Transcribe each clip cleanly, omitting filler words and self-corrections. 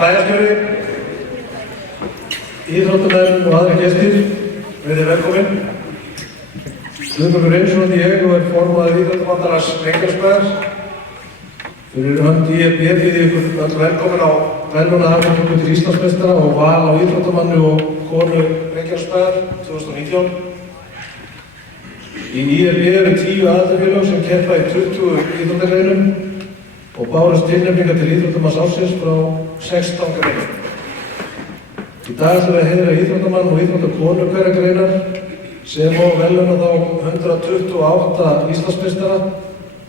Bæjarstjóri, íþróttamenn og aðrir gestir, verið velkomin. Guðmundur Reynsson ég og formaður Íþróttabandalags Reykjanesbæjar. Fyrir hönd IEB býð ég ykkur öll velkomin á verðlaunaafhendingu til Íslandsmeistara og val á íþróttamanni og konu Reykjanesbæjar 2019. Í IEB eru 10 aðildarfélög sem keppa í 20 íþróttagreinum og bárust tilnefningar til íþróttamanns ársins frá 16 greinum. Í dag ætlum við að heiðra íþróttamann og íþróttakonu hverrar greinar sem og verðlauna þá 128 Íslandsmeistara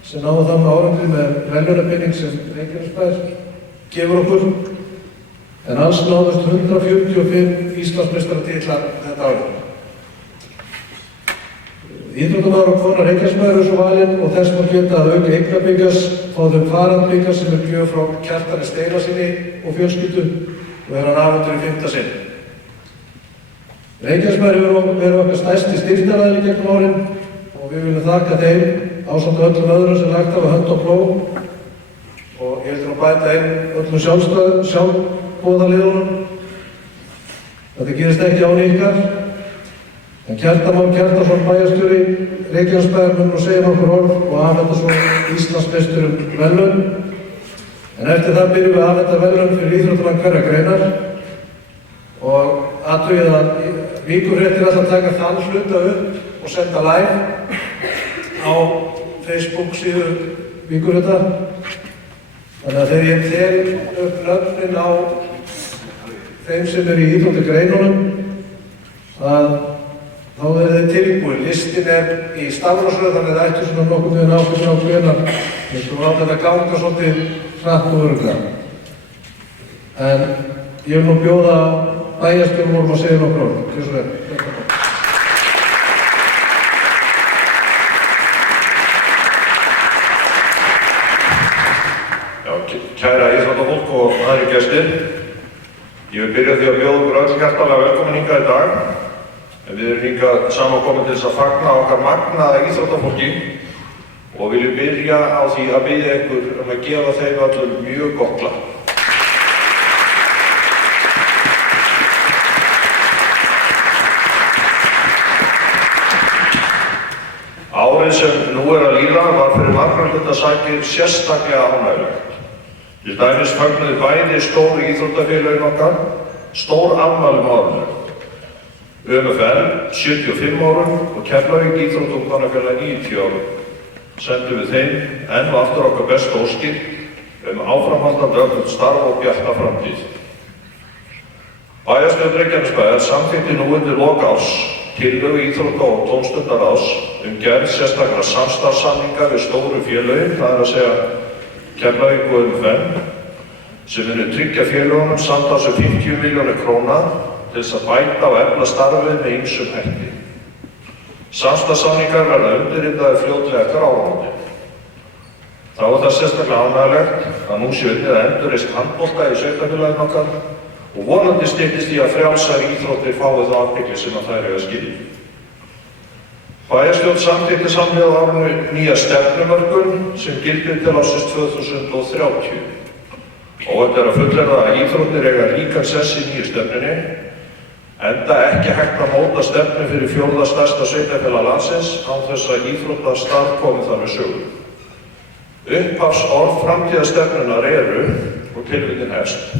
sem náðu þann árangri með verðlaunapening sem Reykjanesbær gefur okkur, en alls náðust 145 Íslandsmeistaratitlar þetta árið. Íþróttamaður og kona Reykjanesbæjar eru svo valin og þess má geta að auk Eignabikars fá þau farandbikar sem er gjöf frá Kjartani Steinarssyni og fjölskyldu og er hann afhentur í 5. sinn. Reykjanesbær hefur verið okkar stærsti styrktaraðili gegnum árin og við viljum þakka þeim ásamt öllum öðrum sem lagt hafa hönd á plóg og ég heldur að bæta inn öllum sjálfboðaliðunum. Þetta gerist ekki án ykkar. En Kjartan Már Kjartansson, bæjarstjóri Reykjanesbæjar, mun nú segja nokkur orð og afhenda svo Íslandsmeisturum verðlaun. En eftir það byrjum við að afhenda verðlaun fyrir íþróttamann hverrar greinar og athugið að Víkurfréttir ætla að taka þann hluta upp og senda live á Facebook síðu Víkurfrétta. Þannig að þegar ég tel upp nöfnin á þeim sem eru í íþróttagreinunum að þá verður þið tilbúin. Listin er í stafrósröð, þannig að það ættu svona nokkuð með nákvæmlega á hvenar. Við skulum láta þetta ganga svolítið hratt og örugglega. En ég vil nú bjóða bæjarstjórum að segja nokkur orð. Gjörðu svo vel. Já, kæra íþróttafólk og aðrir gestir. Ég vil byrja því að bjóða ykkur öll hjartanlega velkomin hingað í dag. Við erum hingað samankomin til þess að fagna okkar magnaða íþróttafólki og viljum byrja á því að biðja ykkur að gefa þeim öllum mjög gott klapp. Árið sem nú er að líða var fyrir margra hluta sakir sérstaklega ánægjulegt. Til dæmis fögnuðu bæði stóru íþróttafélögin okkar stór afmælum á árinu. ÖMFL 75 árum og Keflavík íþróttaungmennafélag 90 árum. Sendum við þeim enn og aftur okkar bestu óskir áframhaldandi öflugt starf og bjarta framtíð. Bæjarstjórn Reykjanesbæjar samþykkti nú undir lok árs tillögu íþrótta- og tómstundaráðs gerð sérstakra samstarfssamninga við stóru félögin, það er að segja Keflavík og ÖMFL, sem munu tryggja félögunum samtals 50 milljónir króna til þess að bæta og efla starfið með ýmsum hætti. Samstarfssamningar verða undirritaðir fljótlega eftir áramótin. Þá er það sérstaklega ánægjulegt að nú sé unnið að endurreist handbolta í sveitarfélaginu okkar og vonandi styttist í að frjálsar íþróttir fái þá athygli sem að þær eiga skilið. Bæjarstjórn samþykkti samhliða árinu nýja stefnumörkun sem gildir til ársins 2030. Óhætt er að fullyrða að íþróttir eiga ríkan sess í nýju stefnunni enda ekki hægt að móta stefnu fyrir 4. stærsta sveitarfélag landsins án þess að íþróttastarf komi þar við sögu. Upphafsorð framtíðarstefnunnar eru, og tilvitnun hefst: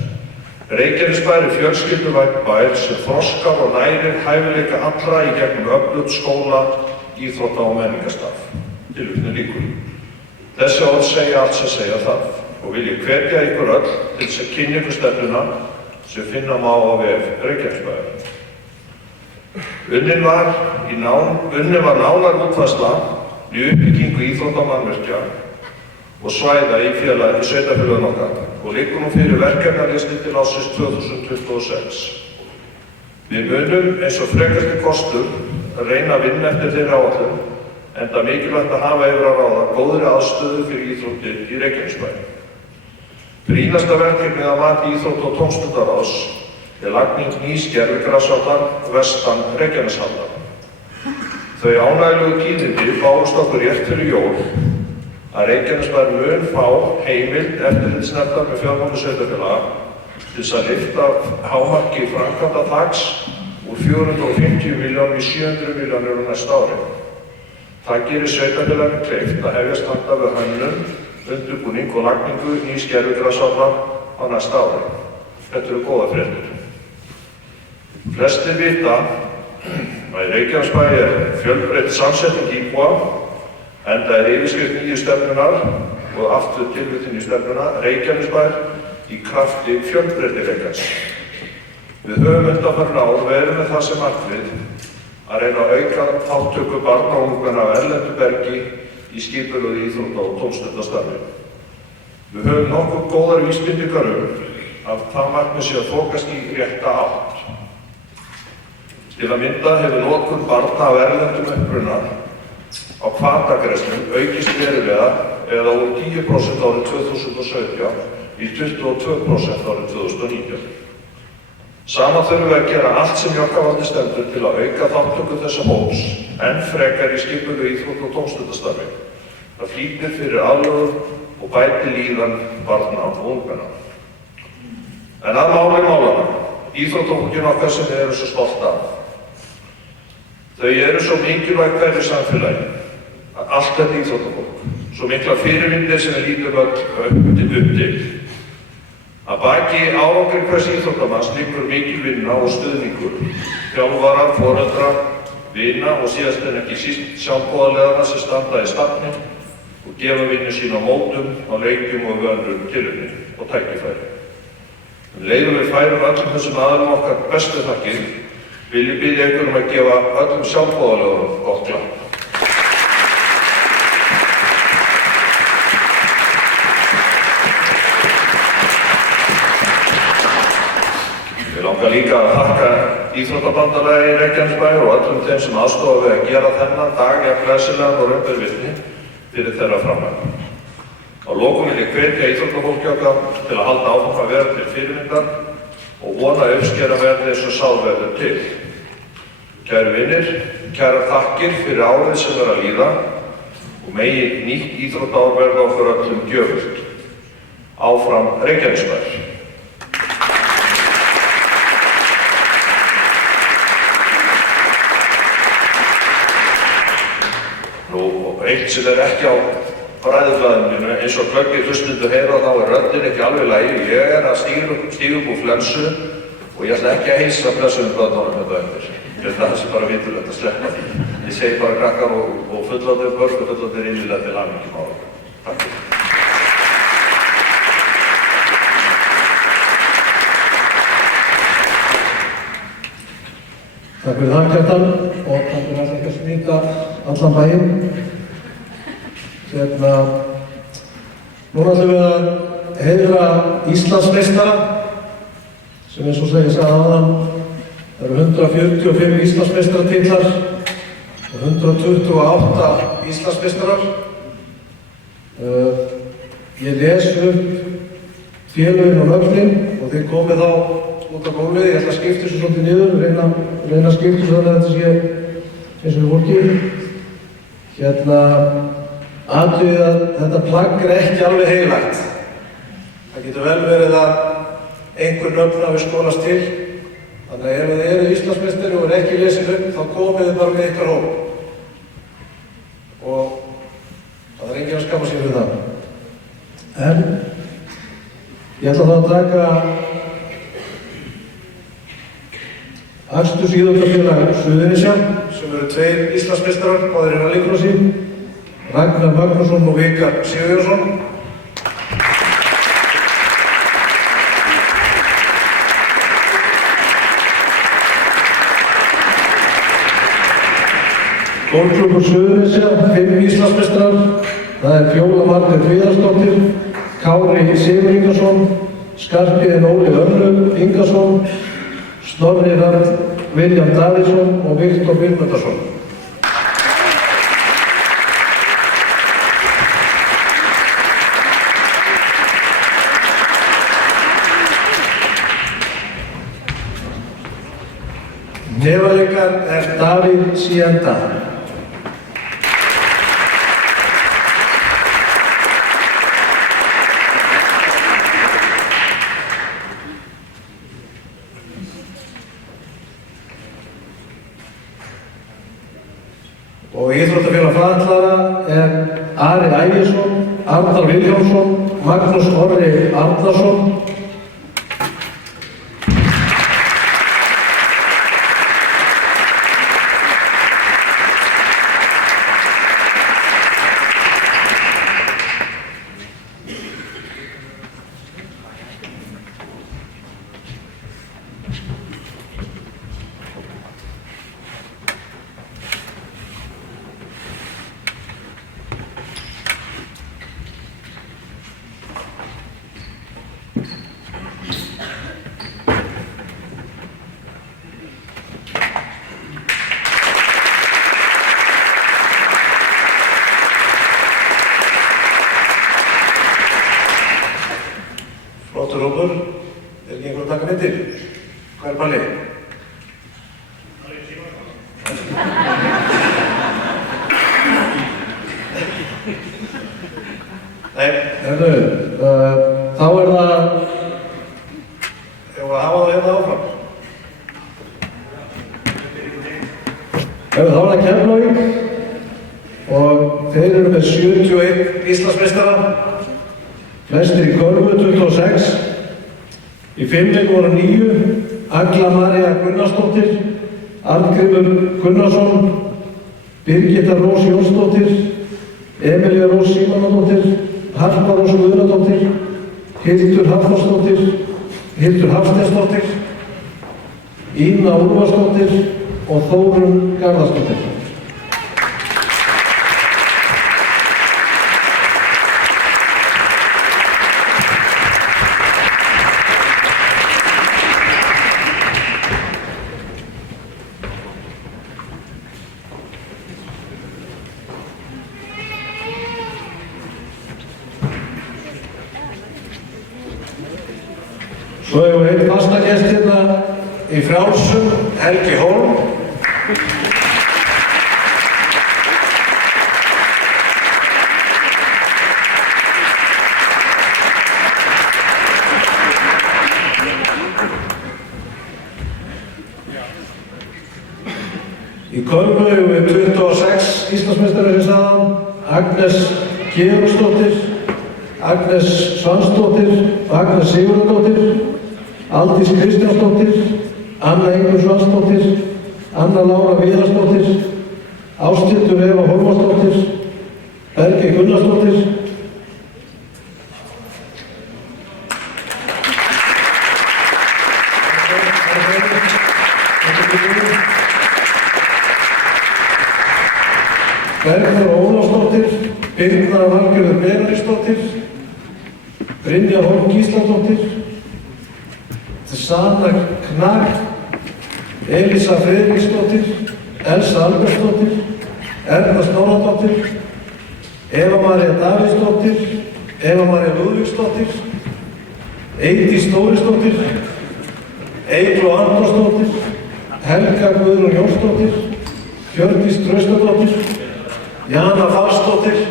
Reykjanesbær er fjölskylduvænn bær sem þroskar og nærir hæfileika allra í gegnum öflugt skóla, íþrótta og menningarstarf. Tilvitnun lýkur. Þessi orð segja allt sem segja þarf og vil ég hvetja ykkur öll til þess að kynna ykkur stefnuna sem finna má á vef Reykjanesbæjar. Unnin var nánar útfærsla í uppbyggingu íþróttamannvirkja og svæða í sveitarfélögum okkar og liggur nú fyrir verkefnalisti til ársins 2026. Við munum eins og frekasti kostur að reyna að vinna eftir þeirri áætlun, enda mikilvægt að hafa yfir að ráða góðri aðstöðu fyrir íþróttir í Reykjanesbæ. Brýnasta verkefnið að mati Íþrótta- og tómstundaráðs er lagning nýs gervigrasvallar vestan Reykjaneshallar. Þau ánægjulegu tíðindi bárust okkur rétt fyrir jól að Reykjanesbær mun fá heimild eftirlitsnefndar með fjármála sveitarfélaga til þess að lyfta hámarki framkvæmdaþaks úr 450 milljónum í 700 milljónir á næsta ári. Það gerir sveitarfélaginu kleift að hefjast handa við hönnun, undirbúning og lagningu nýs gervigrasvallar á næsta ári. Þetta eru góða fréttir. Flestir vita að í Reykjanesbæ er fjölbreytt samsetning íbúa, enda er yfirskrift nýju stefnunnar og aftur tilvitnun í stefnuna Reykjanesbær í krafti fjölbreytileikans. Við höfum undanfarin ár verið með það sem markmið að reyna að auka þátttöku barna og ungmenna af erlendu bergi í skipulögðu íþrótta- og tómstundastarfi. Við höfum nokkuð góðar vísbendingar að það markmið sé að þokast í rétta átt. Til að mynda hefur notkun barna af erlendum uppruna á hvatagreiðslum aukist verulega eða úr 10% árið 2017 í 22% árið 2019. Saman þurfum við að gera allt sem í okkar valdi stendur til að auka þátttöku þessa hóps enn frekar í skipulögðu íþrótta- og tómstundastarfi. Það flýtir fyrir aðlögun og bætir líðan barna og ungmenna. En að málanna, íþróttafólkinu okkar sem við erum svo stolt af. Þau eru svo mikilvæg hverju samfélagi, allt þetta íþróttafólk, svo mikla fyrirmyndir sem við lítum öll upp til. Að baki árangri hvers íþróttamanns liggur mikil vinna og stuðningur, þjálfarar, foreldrar, vina og síðast en ekki síst sjálfboðaliðana sem standa í stafni og gefa vinnu sín á mótum, á leikjum og öðrum tilefni og tækifæri. Leiðum við færum öllum þessum aðilum okkar bestu þakkir, vil ég biðja ykkur að gefa öllum sjálfboðaliðunum gott klapp. Ég langar líka að þakka Íþróttabandalagi í Reykjanesbæ og öllum þeim sem aðstofa við að gera þennan dag jafn glæsilegan og raun ber vitni fyrir þeirra framlag. Á lokum vil ég hvetja íþróttafólki okkar til að halda áfram að vera til fyrirmyndar og vona að uppskera verði eins og sáð verður til. Kæru vinir, kærar þakkir fyrir árið sem er að líða og megi nýtt íþróttaár verða okkur öllum gjöfult. Áfram Reykjanesbær. Eitt sem er ekki á ræðublaðinu eins og glöggir hlustundu heyra þá er röddin ekki alveg í lagi. Ég er að stíga upp úr flensu og ég ætla ekki að heilsa blessuðum börnunum þetta eftir. Ég held að það sé bara vitulegt að sleppa því. Ég segi bara krakkar og fullorðnir börn og fullorðnir innilega til hamingju með árið. Takk fyrir. Takk fyrir það, Kjartan, og takk fyrir að ekki að smita allan bæinn. Núna ætlum við að heiðra Íslandsmeistara sem eins og segja áðan eru 145 Íslandsmeistaratitlar og 128 Íslandsmeistarar. Ég les upp félögin og nöfnin og þið komið þá út á gólfið. Ég ætla að skipta þessu svolítið niður, reyna að skipta þessu þannig að þetta sé eins og við fólki. Athugið að þetta plagg er ekki alveg heilagt. Það getur vel verið að einhver nöfn hafi skolast til, þannig Þannig að ef þið eru Íslandsmeistari og ekki lesin upp, þá komið þið bara með ykkar hóp. Og það enginn að skamma sér fyrir það. En ég ætla þá að taka Akstursíþróttafélag Suðurnesja, sem eru 2 Íslandsmeistarar, báðir í rallycrossi, Ragnar Magnússon og Vikar Sigurjónsson. Golfklúbbur Suðurnesja, 5 Íslandsmeistarar, það er Fjóla Margrét Viðarsdóttir, Kári Sigur Ingarsson, Skarphéðinn Óli Önnu Ingarsson, Snorri Rafn Vilhjálm Davíðsson og Viktor Vilmundarson. Hnefaleikan er Davíð Síenda. Og íþróttafélag fatlaðra er Ari Ægisson, Arnar Vilhjálmsson, Magnús Orri Arnarsson. Flottur hópur, ekki einhver að taka myndir? Hvað Palli? Nei. Herru, þá það, ef að hafa það hérna áfram. Þá það Keflavík og þeir eru með 71 Íslandsmeistara. Flestir í körfu, 26. Í fimleikum voru 9, Agla María Gunnarsdóttir, Arngrímur Gunnarsson, Birgitta Rós Jónsdóttir, Emilía Rós Símonardóttir, Harpa Rós Guðnadóttir, Hildur Hafþórsdóttir, Hildur Hafsteinsdóttir, Ína Úlfarsdóttir og Þórunn Garðarsdóttir. Svo hefur við einn fastagest hérna í frjálsum, Helgi Hólm. Í körfu hefur við 26 Íslandsmeistarar í staðan, Agnes Georgsdóttir, Agnes Svansdóttir og Agnes Sigurðardóttir, Aldís Kristjánsdóttir, Anna Ingunn Svansdóttir, Anna Lára Viðarsdóttir, Ásthildur Eva Hólmarsdóttir, Bergey Gunnarsdóttir, Bergþóra Ólafsdóttir, Birna Valgerður Benediktsdóttir, Brynja Hólm Gísladóttir, Sanna Knag, Elísa Friðriksdóttir, Elsa Albertsdóttir, Erna Snorradóttir, Eva María Davíðsdóttir, Eva María Lúðvíksdóttir, Eydís Þórisdóttir, Eygló Arnórsdóttir, Helga Guðrún Jónsdóttir, Hjördís Traustadóttir, Jana Farsdóttir,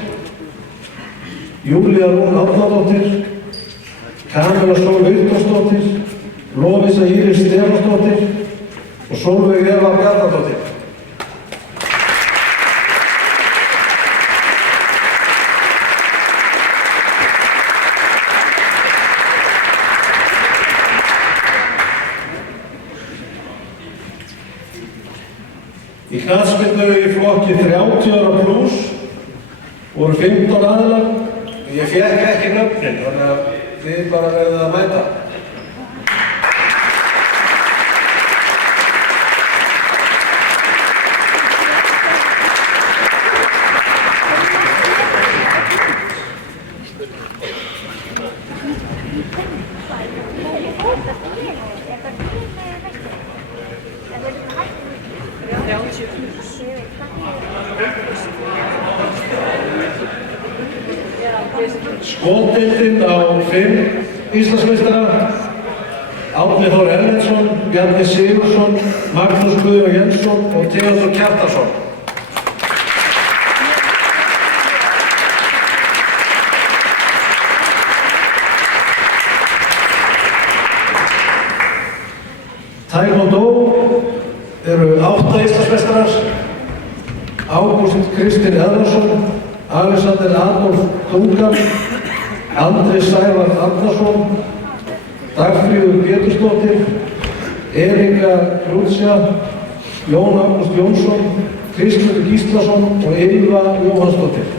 Júlía Rún Árnadóttir, Kamila Sól Viktorsdóttir, Lovísa Íris Stefánsdóttir, og Sólveig Eva Bjarnadóttir. Í knattspyrnu í flokki 30 ára plús voru 15 aðilar. Ég fékk ekki nöfnin, þannig að þið bara verðið að mæta. Skotdeildin á 5 Íslandsmeistara: Árni Þór Erlendsson, Bjarni Sigurðsson, Magnús Guðjón Jensson og Theodór Kjartansson. Taekwondo eru 8 Íslandsmeistarar: Ágúst Kristinn Eðvarsson, Alexander Adolf Duncan, Andri Sævar Arnarsson, Dagfríður Pétursdóttir, Erika Krútsja, Jón Ágúst Jónsson, Kristján Gíslason og Ylva Jóhannsdóttir.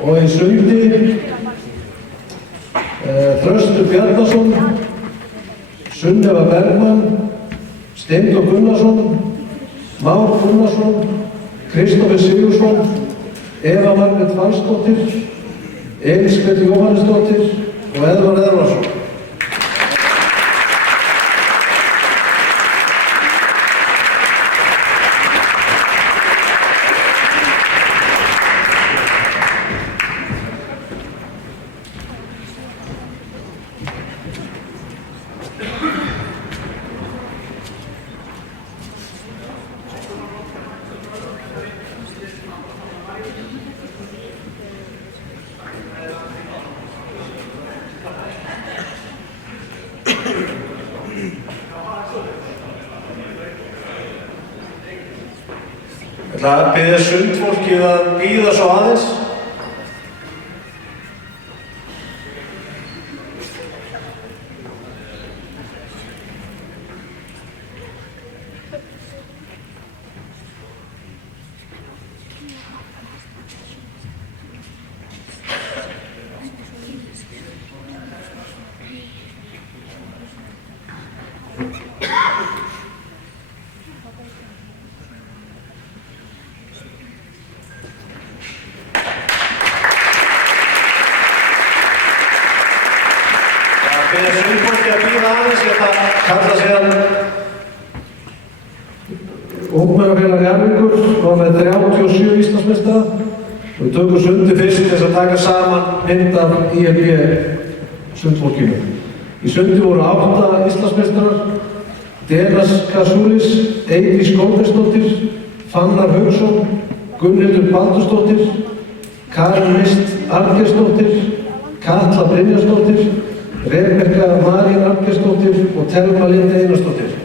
Og í sundi Þröstur Bjarnason, Sunneva Bergmann, Steindór Gunnarsson, Már Gunnarsson, Kristófer Sigurðsson, Eva Margrét Valsdóttir, Elísabet Jóhannesdóttir og Eðvarð Eðvarsson. Ég ætla að biðja sundfólkið að bíða svo aðeins. Biðja sundfólkið að bíða aðeins. Ég ætla að kalla síðan Ungmennafélag Njarðvíkur var með 37 Íslandsmeistara og við tökum sundi fyrst til þess að taka saman mynd af IFB sundfólkinu. Í sundi voru 8 Íslandsmeistarar: Denas Kasúlis, Eydís Kolbeinsdóttir, Fannar Hauksson, Gunnhildur Baldursdóttir, Karin Mist Arngeirsdóttir, Katla Brynjarsdóttir, Rebekka Marín Arngeirsdóttir og Thelma Lind Einarsdóttir.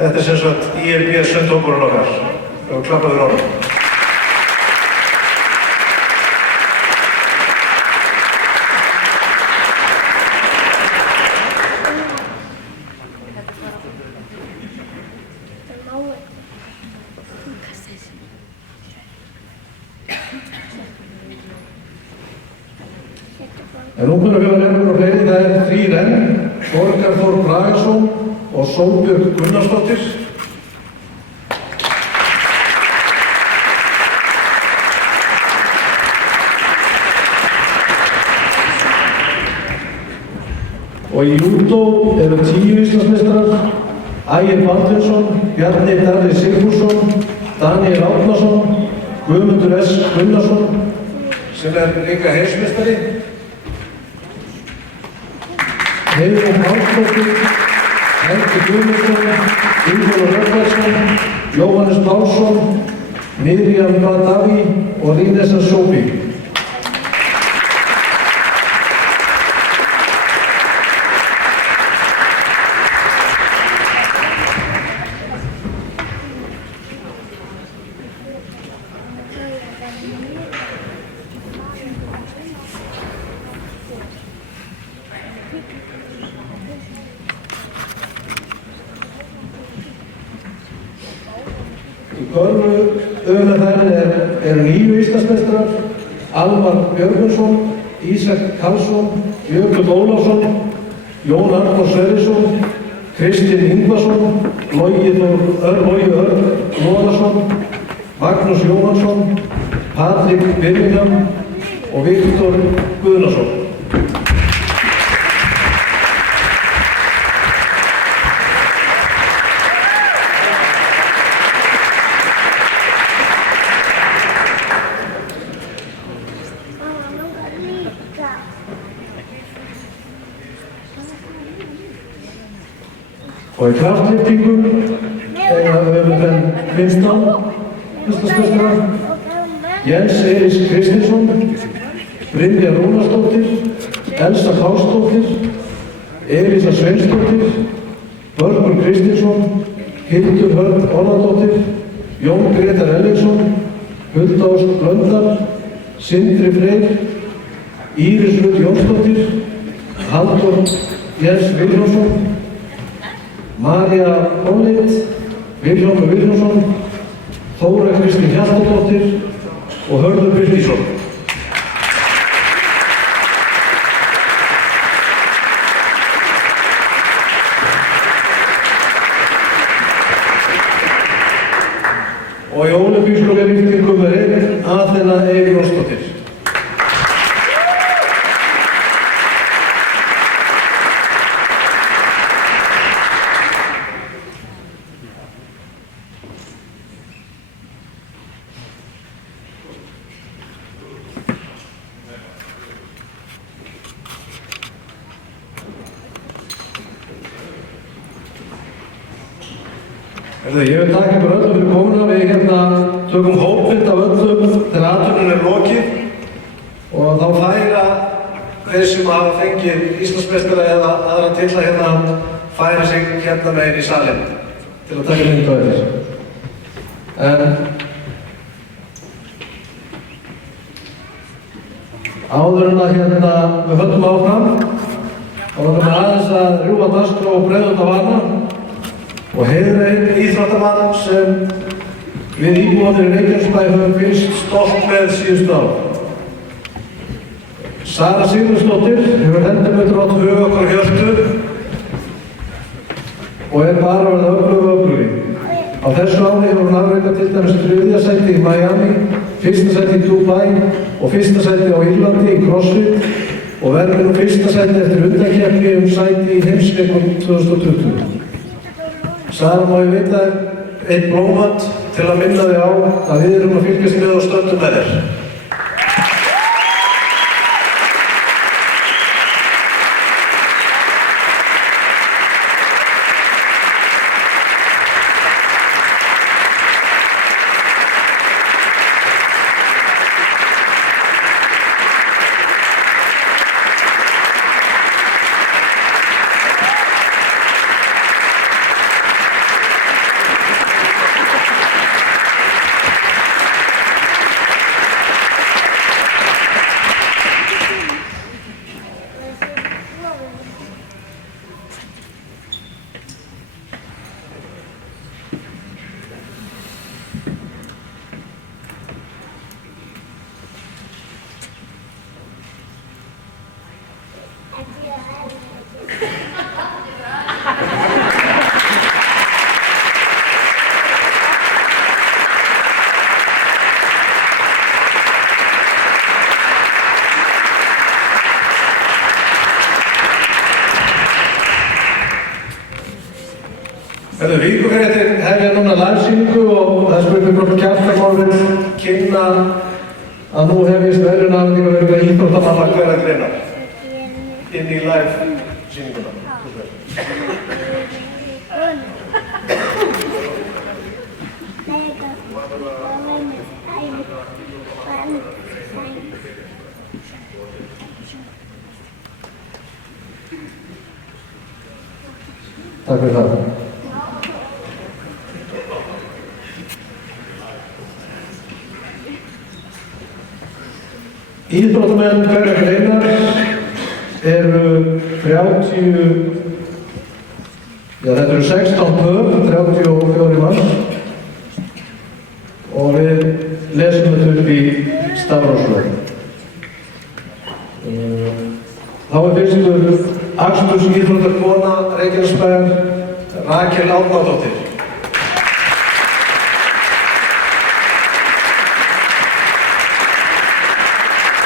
Þetta er sem sagt IFB sundhópurinn okkar. Og klappa fyrir honum. En ungmennafélagsnemar og fleiri, það 3 enn, Borgar Þór Bragason og Sólbjörg Gunnarsdóttir. Og í júdó eru 10 Íslandsmeistarar, Ægir Baldvinsson, Bjarni Darri Sigfússon, Daniel Árnason, Guðmundur S. Gunnarsson, sem líka heimsmeistari, Heiðrún Pálsdóttir, Helgi Guðmundsson, Ingólfur Rögnvaldsson, Jóhannes Pálsson, Miriam Badavi og Rínesa Sóbi. Í körfuöfnafærni eru 9 Íslandsmeistarar, Almar Björgvinsson, Ísak Karlsson, Jökull Ólafsson, Jón Arnór Sverrisson, Kristinn Ingvarsson, Logi Örn Loðarsson, Magnús Jóhannsson, Patrik Birmingham og Viktor Guðnason. Og í kraftlyftingum höfum 15 Íslandsmeistarar, Jens Eiríks Kristinsson, Brynja Rúnarsdóttir, Elsa Pálsdóttir, Elísa Sveinsdóttir, Börgur Kristinsson, Hildur Hörn Orðardóttir, Jón Grétar Ellingsson, Hulda Ósk Blöndal, Sindri Freyr, Íris Rut Jónsdóttir, Halldór Jens Vilhjálmsson, María Ólind, Vilhjálmur Vilhjálmsson, Þóra Kristín Hjaltadóttir og Hörður Birgisson. Og í ólympísku lyftingum 1 Aþena Eir Jónsdóttir. Ég vil taka ykkur öllum fyrir komuna. Við tökum hópfund af öllum þegar athöfninni lokið og þá færa þeir sem hafa fengið Íslandsmeistara eða aðra titla færa sig megin í salinn til að taka mynd á þér. En áður en að við höldum áfram þá langar mig aðeins að rjúfa dagskrá og breiða út á vana og heiðra einn íþróttamann sem við íbúarnir í Reykjanesbæ höfum fylgst stolt með síðustu ár. Sara Sigurðardóttir hefur heldur betur átt hug okkar og hjörtu og bara að verða öflugri. Á þessu ári hefur hún afrekað til dæmis 3. sæti í Miami, 1. sæti í Dubai og 1. sæti á Írlandi í CrossFit og verður nú 1. sæti eftir undankeppni sæti í heimsleikum 2020. Sara, má ég veita einn blómvönd til að minna þig á að við erum að fylgjast með og stöndum með þér. Vikufréttir hefja núna live-sýningu og það spurning hvort Kjartan Már vill kynna að nú hefjist verðlaunafhendingu vegna íþróttamanna hverrar greinar inn í live-sýninguna. Takk fyrir það. Íþróttamenn hverrar greinar eru 16 pör, 34 manns og við lesum þetta upp í stafrófsröð. Þá fyrstur aksturs íþróttakona Reykjanesbæjar Rakel Árnadóttir.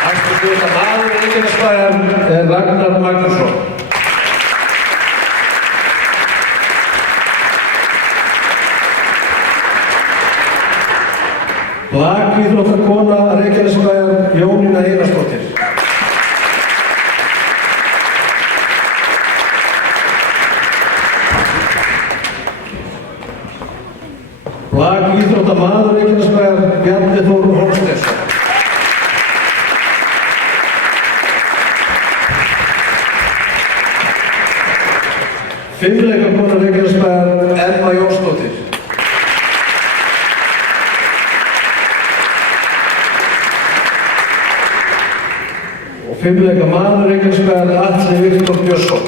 Akstursmaður Reykjanesbæjar Ragnar Magnússon. Blakíþróttakona Reykjanesbæjar Jónína Einarsdóttir. Blakíþróttamaður Reykjanesbæjar Bjarni Þór Hólmsteinsson. Fimleikakona Reykjanesbæjar Emma Jónsdóttir. Og fimleikamaður Reykjanesbæjar Atli Viktor Björnsson.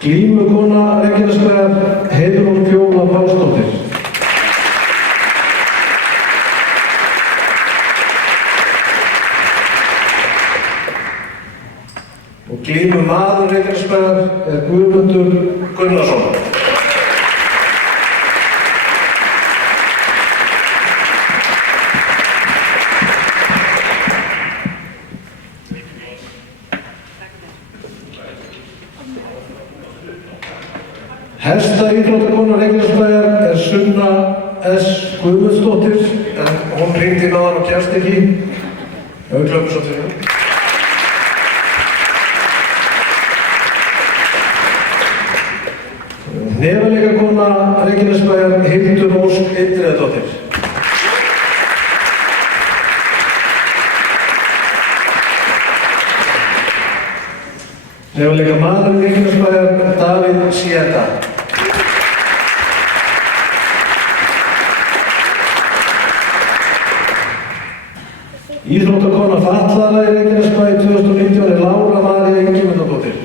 Glímukona Reykjanesbæjar Heiðrún Fjóla Pálsdóttir. Og glímumaður Reykjanesbæjar Guðmundur Gunnarsson. Hestaíþróttakona Reykjanesbæjar Sunna S. Guðmundsdóttir, en hún hringdi inn áðan og kemst ekki. Við klöppum svo til hérna. Hnefaleikakona Reykjanesbæjar Hildur Ósk Indriðadóttir. Hnefaleikamaður Reykjanesbæjar Davíð Sieta. Íþróttakona fatlaðra í Reykjanesbæ 2019 Lára María Ingimundardóttir.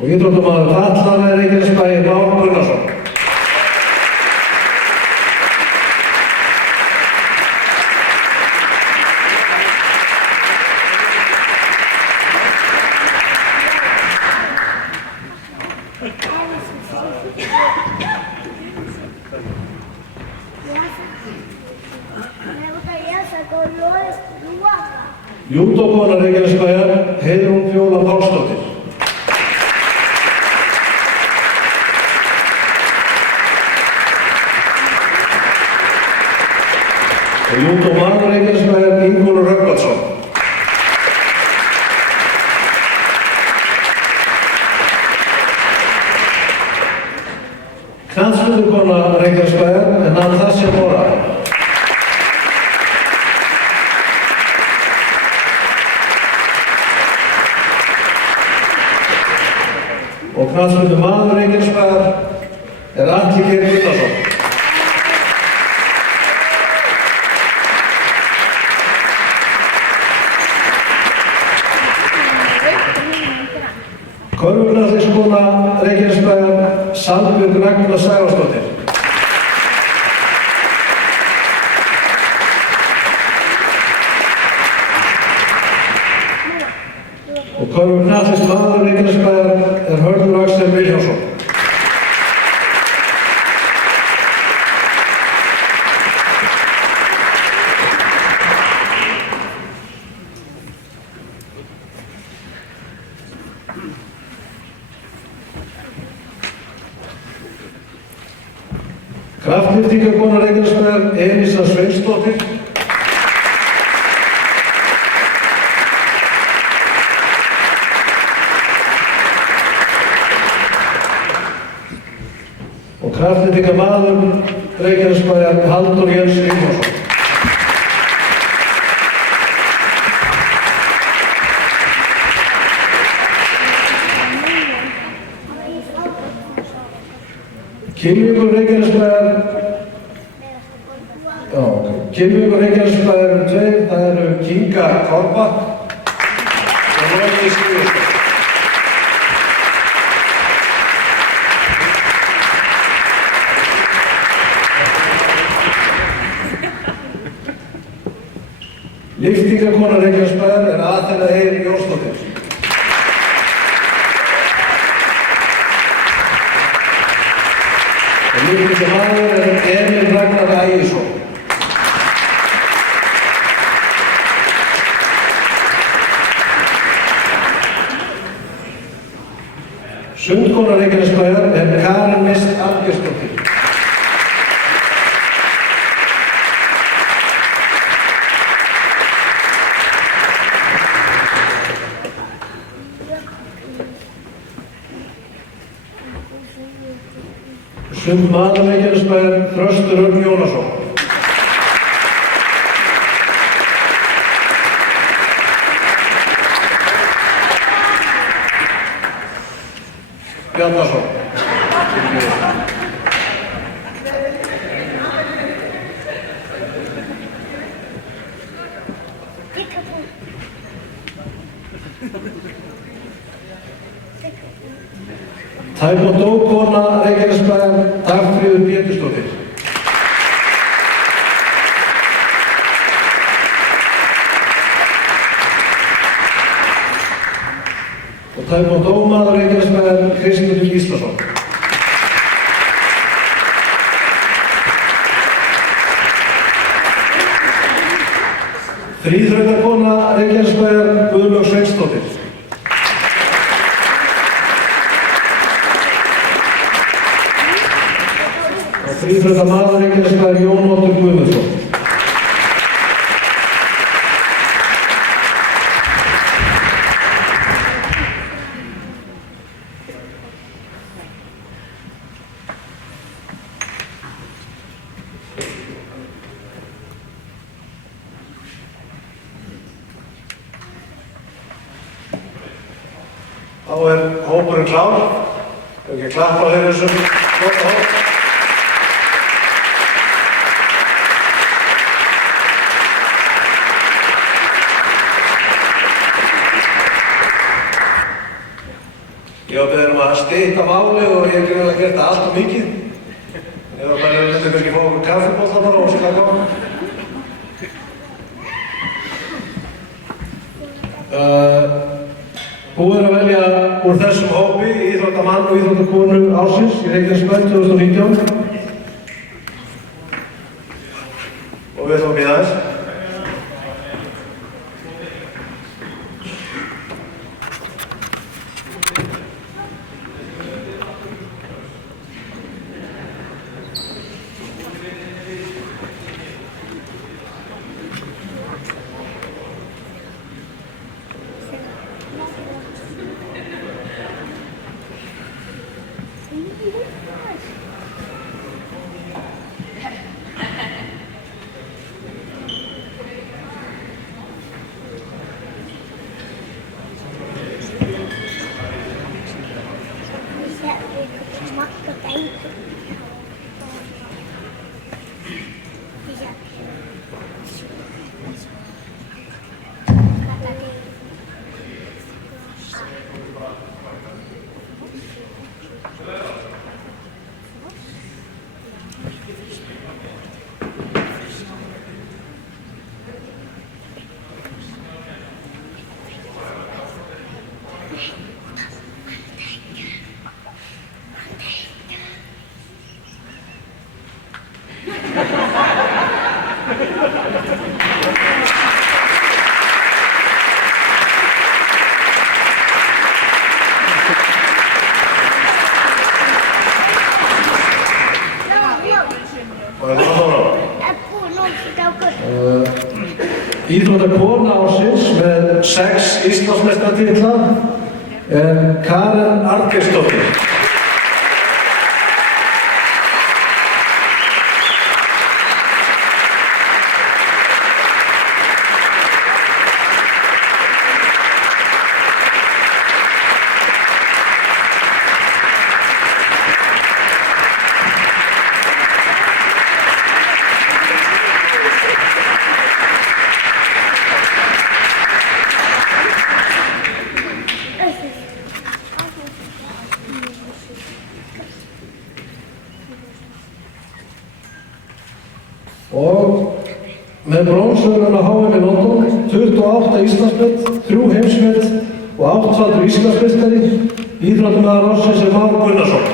Og íþróttamaður fatlaðra í Reykjanesbæ Már Gunnarsson. Júdókona Reykjanesbæjar Heiðrún Fjóla Pálsdóttir. Og júdómaður Reykjanesbæjar Ingólfur Rögnvaldsson. Knattspyrnukona Reykjanesbæjar Natasja Mora. Og knattspyrnumaður Reykjanesbæjar Atli Geir Gunnarsson. Körfuknattleikskona Reykjanesbæjar Sandbjörg Ragnar Sævarsdóttir. Körfuknattleiksmaður Reykjanesbæjar er Hörður Axel Vilhjálmsson. Kraftlyftingarkona Reykjanesbæjar Elísa Sveinsdóttir. Og kraftlyftingarmaður Reykjanesbæjar Halldór Jens Ingvarsson. Kylfingur Reykjanesbæjar Kylfingur Reykjanesbæjar eru tveir, það eru Kinga Korbach og Logi Sigurðsson. Lyftingarkona Reykjanesbæjar er Aþena Eir Jónsdóttir. Lyftingarmaður er Emil Ragnar Ægisson. Sundkona Reykjanesbæjar er Karen Mist Arngeirsdóttir. Sundmaður Reykjanesbæjar Þröstur Örn Jónasson. Bjarnason. Taekwondo-kona Reykjanesbæjar Dagfríður Pétursdóttir. Og taekwondo-maður Reykjanesbæjar Kristmundur Gíslason. Þríþrautakona Reykjanesbæjar Guðlaug Sveinsdóttir. Þríþrautamaður Reykjanesbæjar Jón Oddur Guðmundsson. Þá er hópurinn klár. Við höfum ekki að klappa fyrir þessum flotta hóp. Ég var beðinn að stytta málið og ég hef ekki vel að gera þetta allt og mikið. Ég var bara að kannski fá okkur kaffibólla bara og slaka á. Búið er að velja úr þessum hópi íþróttamann og íþróttakonu ársins í Reykjanesbæ 2019. Og við ætlum að bíða þess. Íþróttakona ársins með 6 Íslandsmeistaratitla er Karen Arngeirsdóttir. Og með bronsverðlaun á HM í London, 28 Íslandsmet, 3 heimsmet og 8-faldur Íslandsmeistari, íþróttamaður ársins er Már Gunnarsson.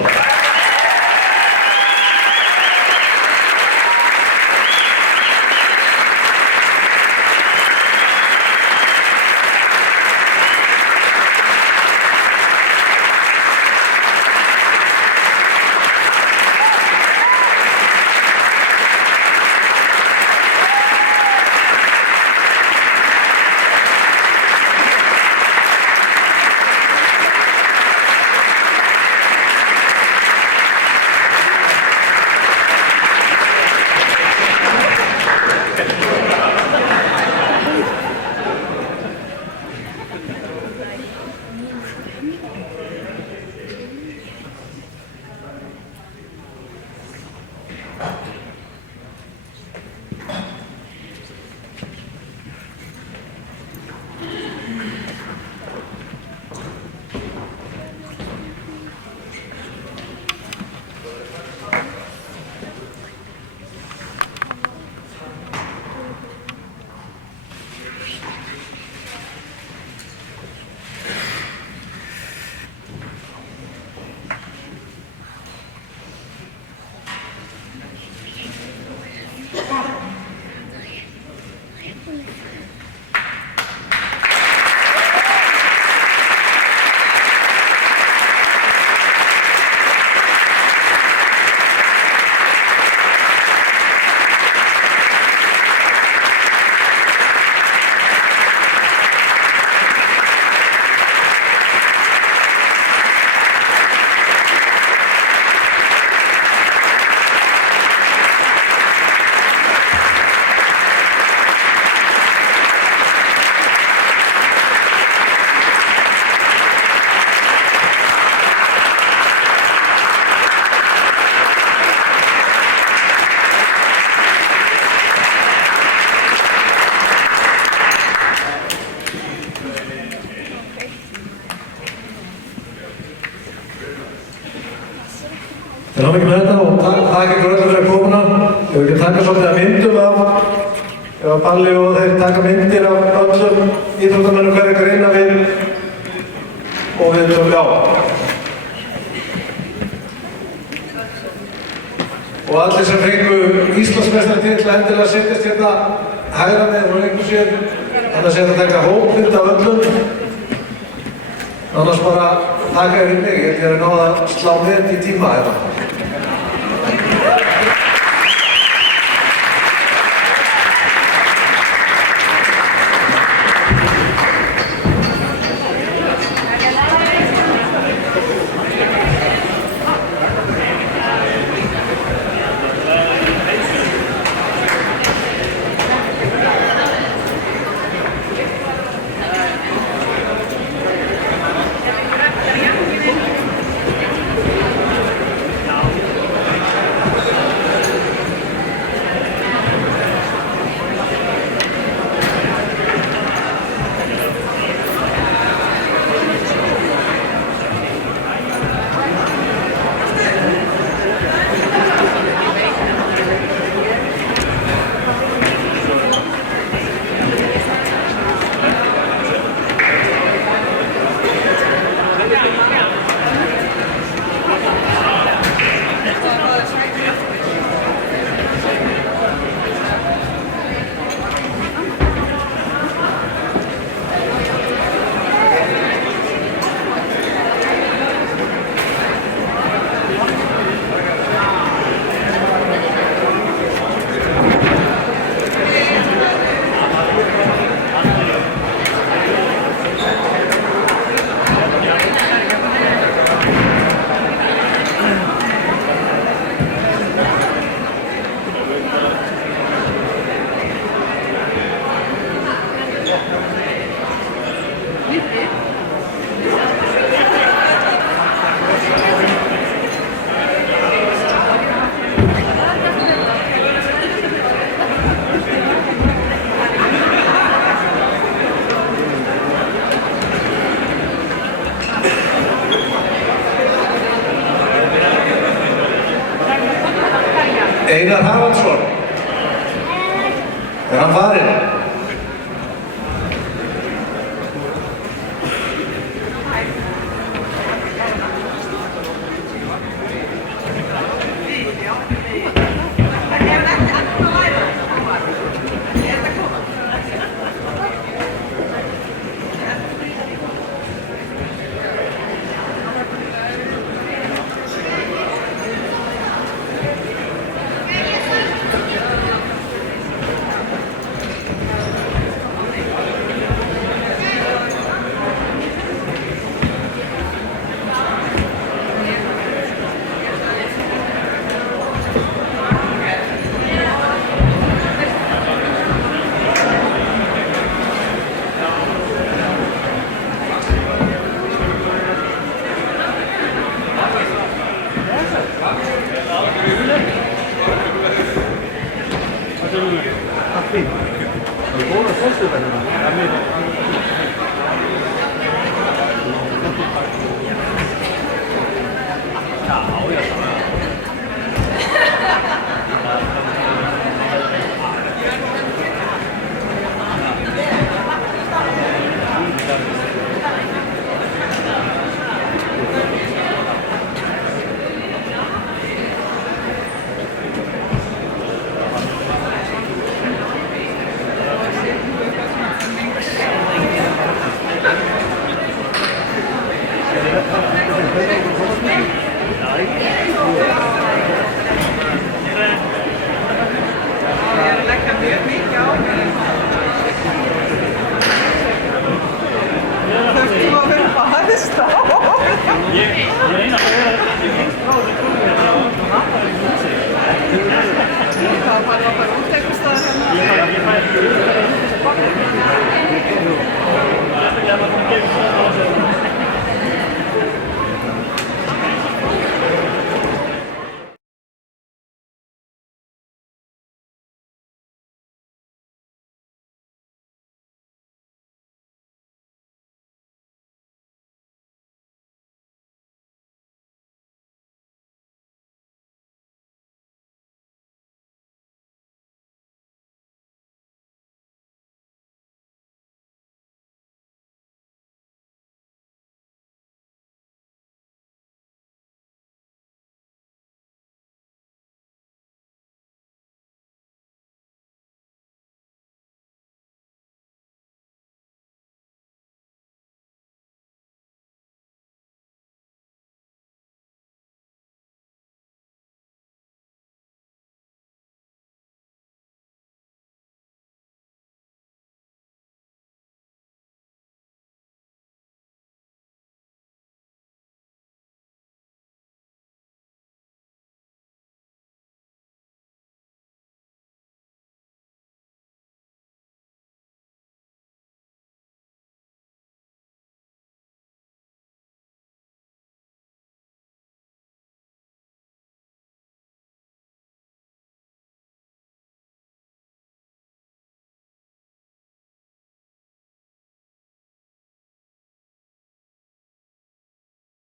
Til hamingju með þetta og takk ykkur öllum fyrir komuna. Ef við ekki taka svolítið að myndum af Palli og þeir taka myndir af öllum íþróttamönnum hverja greina við og við tökum á. Og allir sem fengu Íslandsmeistaratitla endilega setjast hérna hægra með og lengur sér. Annars er þetta að taka hópmynd af öllum. Annars bara taka yfir mig, ég er að ná að slá met í tíma hérna. Er hann farinn? Ég